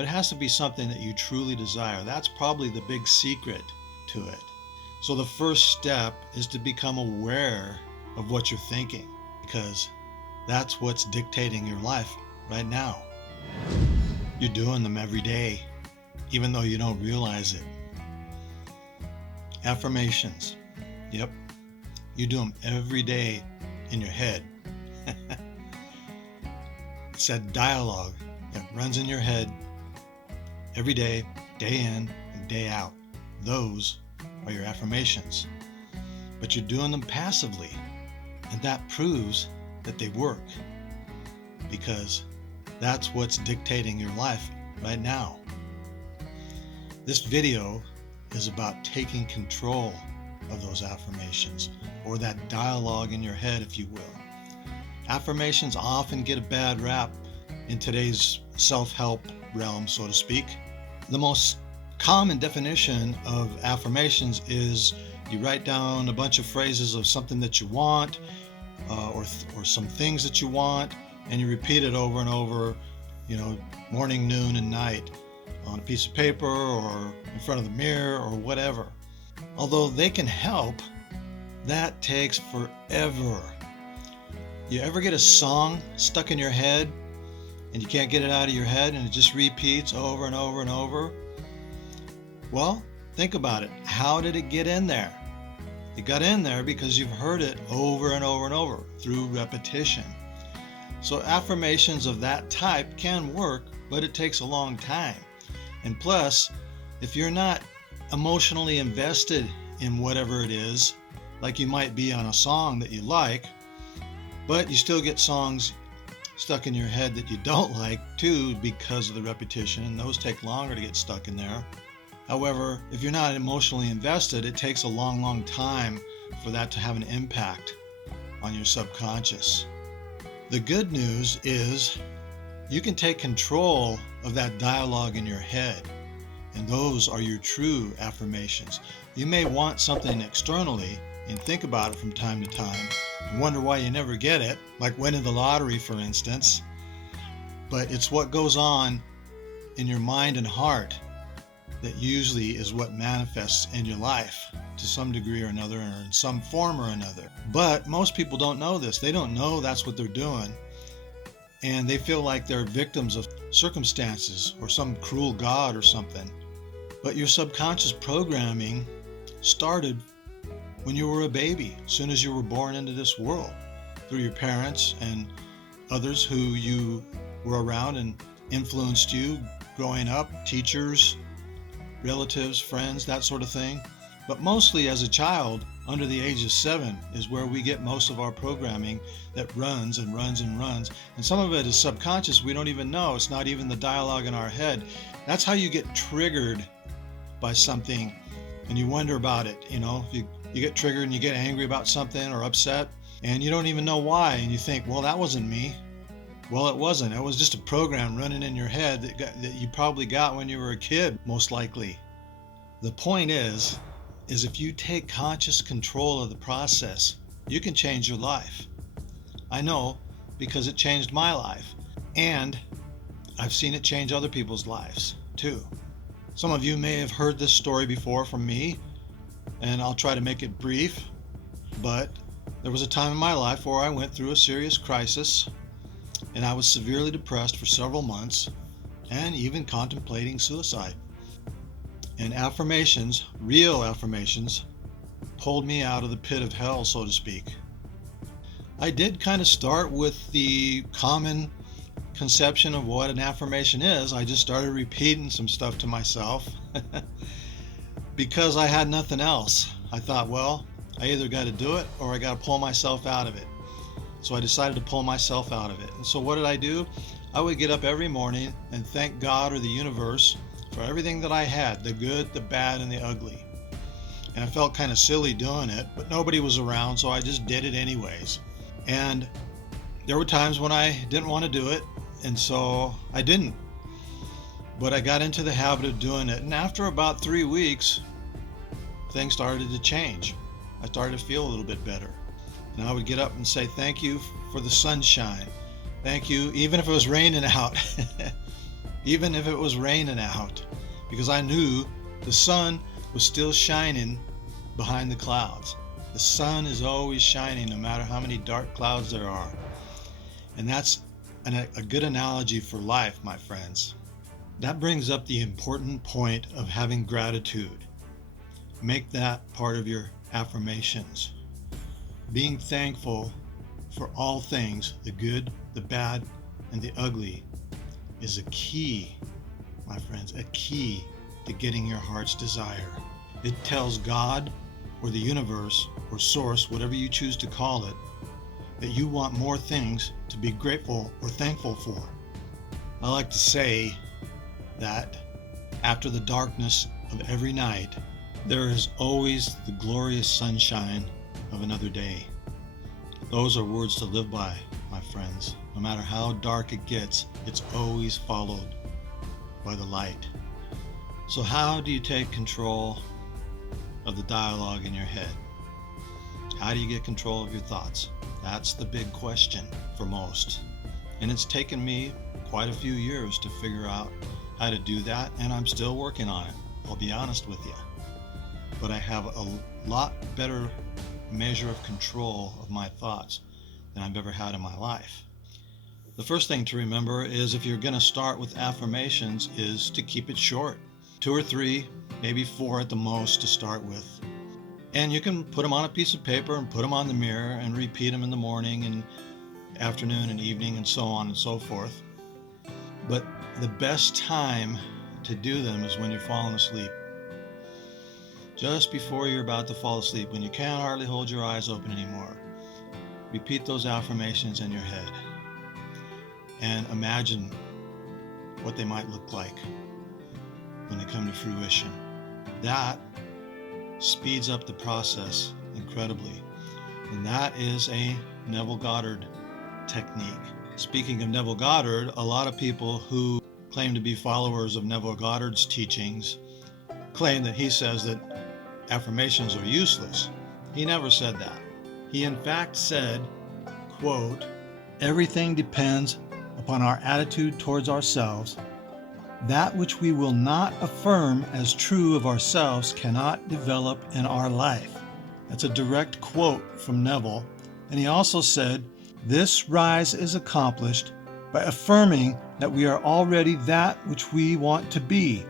but it has to be something that you truly desire. That's probably the big secret to it. So the first step is to become aware of what you're thinking, because that's what's dictating your life right now. You're doing them every day, even though you don't realize it. Affirmations. Yep. You do them every day in your head. It's that dialogue that runs in your head every day, day in and day out. Those are your affirmations. But you're doing them passively, and that proves that they work, because that's what's dictating your life right now. This video is about taking control of those affirmations, or that dialogue in your head, if you will. Affirmations often get a bad rap in today's self-help realm, so to speak. The most common definition of affirmations is you write down a bunch of phrases of something that you want, or some things that you want, and you repeat it over and over, morning, noon, and night, on a piece of paper or in front of the mirror or whatever. Although they can help, that takes forever. You ever get a song stuck in your head and you can't get it out of your head and it just repeats over and over and over? Well, think about it. How did it get in there? It got in there because you've heard it over and over and over through repetition. So affirmations of that type can work, but it takes a long time. And plus, if you're not emotionally invested in whatever it is, like you might be on a song that you like, but you still get songs stuck in your head that you don't like too because of the repetition, and those take longer to get stuck in there. However, if you're not emotionally invested, it takes a long, long time for that to have an impact on your subconscious. The good news is you can take control of that dialogue in your head, and those are your true affirmations. You may want something externally and think about it from time to time and wonder why you never get it, like winning the lottery, for instance. But it's what goes on in your mind and heart that usually is what manifests in your life to some degree or another, or in some form or another. But most people don't know this. They don't know that's what they're doing. And they feel like they're victims of circumstances or some cruel God or something. But your subconscious programming started when you were a baby, as soon as you were born into this world, through your parents and others who you were around and influenced you growing up, teachers, relatives, friends, that sort of thing. But mostly as a child, under the age of 7 is where we get most of our programming that runs and runs and runs. And some of it is subconscious. We don't even know. It's not even the dialogue in our head. That's how you get triggered by something and you wonder about it. You get triggered and you get angry about something or upset and you don't even know why. And you think, well, that wasn't me. Well, it wasn't. It was just a program running in your head that you probably got when you were a kid, most likely. The point is if you take conscious control of the process, you can change your life. I know, because it changed my life. And I've seen it change other people's lives too. Some of you may have heard this story before from me, and I'll try to make it brief, but there was a time in my life where I went through a serious crisis, and I was severely depressed for several months, and even contemplating suicide. And affirmations, real affirmations, pulled me out of the pit of hell, so to speak. I did kind of start with the common conception of what an affirmation is. I just started repeating some stuff to myself because I had nothing else. I thought, well, I either got to do it or I got to pull myself out of it. So I decided to pull myself out of it. And so what did I do? I would get up every morning and thank God or the universe for everything that I had, the good, the bad, and the ugly. And I felt kind of silly doing it, but nobody was around, so I just did it anyways. And there were times when I didn't want to do it, and so I didn't. But I got into the habit of doing it, and after about 3 weeks, things started to change. I started to feel a little bit better. And I would get up and say, thank you for the sunshine. Thank you, even if it was raining out. even if it was raining out, because I knew the sun was still shining behind the clouds. The sun is always shining no matter how many dark clouds there are. And that's a good analogy for life, my friends. That brings up the important point of having gratitude. Make that part of your affirmations. Being thankful for all things, the good, the bad, and the ugly, is a key, my friends, a key to getting your heart's desire. It tells God or the universe or source, whatever you choose to call it, that you want more things to be grateful or thankful for. I like to say that after the darkness of every night, there is always the glorious sunshine of another day. Those are words to live by, my friends. No matter how dark it gets, it's always followed by the light. So how do you take control of the dialogue in your head? How do you get control of your thoughts? That's the big question for most. And it's taken me quite a few years to figure out how to do that, and I'm still working on it. I'll be honest with you. But I have a lot better measure of control of my thoughts than I've ever had in my life. The first thing to remember is, if you're going to start with affirmations, is to keep it short. 2 or 3, maybe 4 at the most to start with. And you can put them on a piece of paper and put them on the mirror and repeat them in the morning and afternoon and evening and so on and so forth. But the best time to do them is when you're falling asleep. Just before you're about to fall asleep, when you can't hardly hold your eyes open anymore. Repeat those affirmations in your head and imagine what they might look like when they come to fruition. That speeds up the process incredibly. And that is a Neville Goddard technique. Speaking of Neville Goddard, a lot of people who claim to be followers of Neville Goddard's teachings claim that he says that affirmations are useless. He never said that. He in fact said, quote, "Everything depends upon our attitude towards ourselves. That which we will not affirm as true of ourselves cannot develop in our life." That's a direct quote from Neville. And he also said, "This rise is accomplished by affirming that we are already that which we want to be,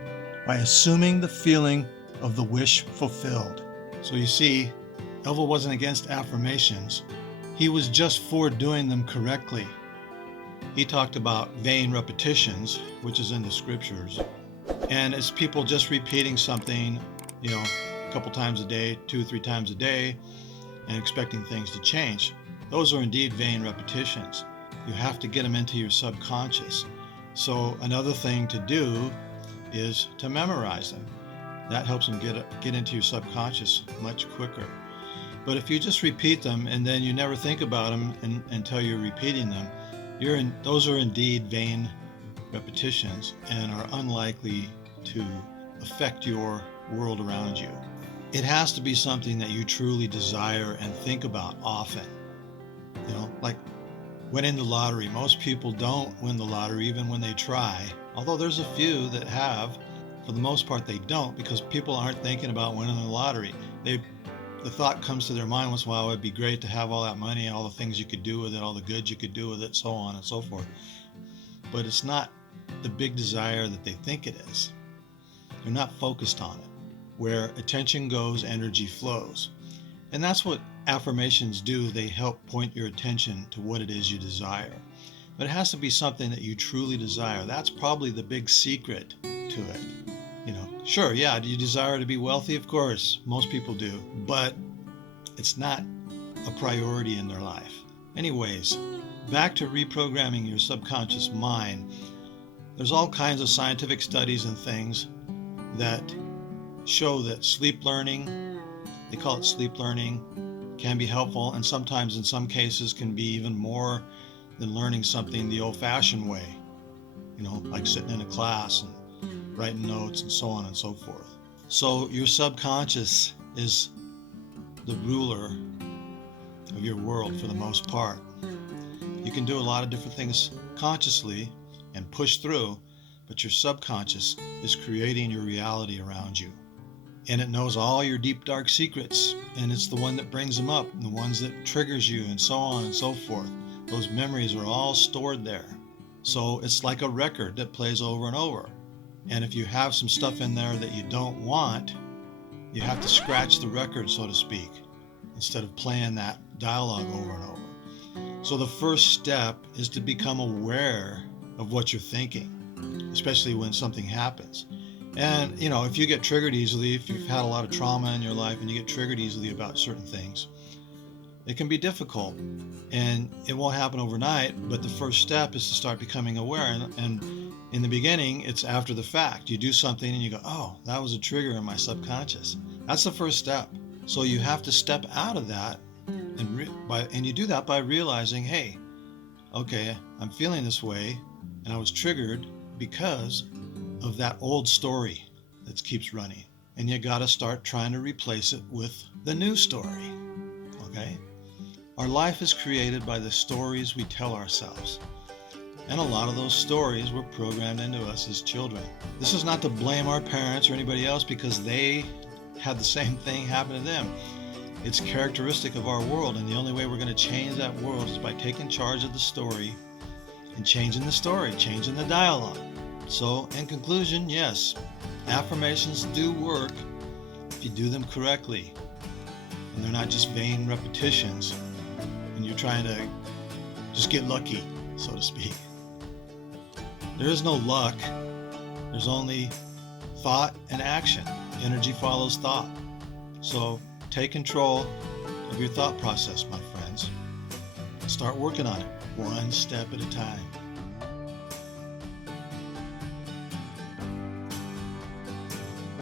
by assuming the feeling of the wish fulfilled." So you see, Neville wasn't against affirmations. He was just for doing them correctly. He talked about vain repetitions, which is in the scriptures. And it's people just repeating something, a couple times a day, 2 or 3 times a day, and expecting things to change. Those are indeed vain repetitions. You have to get them into your subconscious. So another thing to do is to memorize them. That helps them get into your subconscious much quicker. But if you just repeat them and then you never think about them until you're repeating them, those are indeed vain repetitions and are unlikely to affect your world around you. It has to be something that you truly desire and think about often. Like winning the lottery. Most people don't win the lottery even when they try. Although there's a few that have. For the most part, they don't, because people aren't thinking about winning the lottery. The thought comes to their mind once in a while, it'd be great to have all that money, all the things you could do with it, all the good you could do with it, so on and so forth. But it's not the big desire that they think it is. They're not focused on it. Where attention goes, energy flows. And that's what affirmations do. They help point your attention to what it is you desire. But it has to be something that you truly desire. That's probably the big secret to it. Sure, yeah, do you desire to be wealthy? Of course, most people do, but it's not a priority in their life. Anyways, back to reprogramming your subconscious mind. There's all kinds of scientific studies and things that show that sleep learning, they call it sleep learning, can be helpful, and sometimes in some cases can be even more than learning something the old-fashioned way, like sitting in a class and writing notes and so on and so forth. So your subconscious is the ruler of your world for the most part. You can do a lot of different things consciously and push through, but your subconscious is creating your reality around you. And it knows all your deep, dark secrets, and it's the one that brings them up, and the ones that triggers you, and so on and so forth. Those memories are all stored there. So it's like a record that plays over and over. And if you have some stuff in there that you don't want, you have to scratch the record, so to speak, instead of playing that dialogue over and over. So the first step is to become aware of what you're thinking, especially when something happens. And, if you get triggered easily, if you've had a lot of trauma in your life and you get triggered easily about certain things, it can be difficult. And it won't happen overnight, but the first step is to start becoming aware. And in the beginning, it's after the fact. You do something and you go, oh, that was a trigger in my subconscious. That's the first step. So you have to step out of that, and you do that by realizing, hey, okay, I'm feeling this way, and I was triggered because of that old story that keeps running. And you got to start trying to replace it with the new story. Okay? Our life is created by the stories we tell ourselves. And a lot of those stories were programmed into us as children. This is not to blame our parents or anybody else because they had the same thing happen to them. It's characteristic of our world, and the only way we're going to change that world is by taking charge of the story and changing the story, changing the dialogue. So, in conclusion, yes, affirmations do work if you do them correctly. And they're not just vain repetitions and you're trying to just get lucky, so to speak. There is no luck. There's only thought and action. Energy follows thought. So take control of your thought process, my friends. Start working on it one step at a time.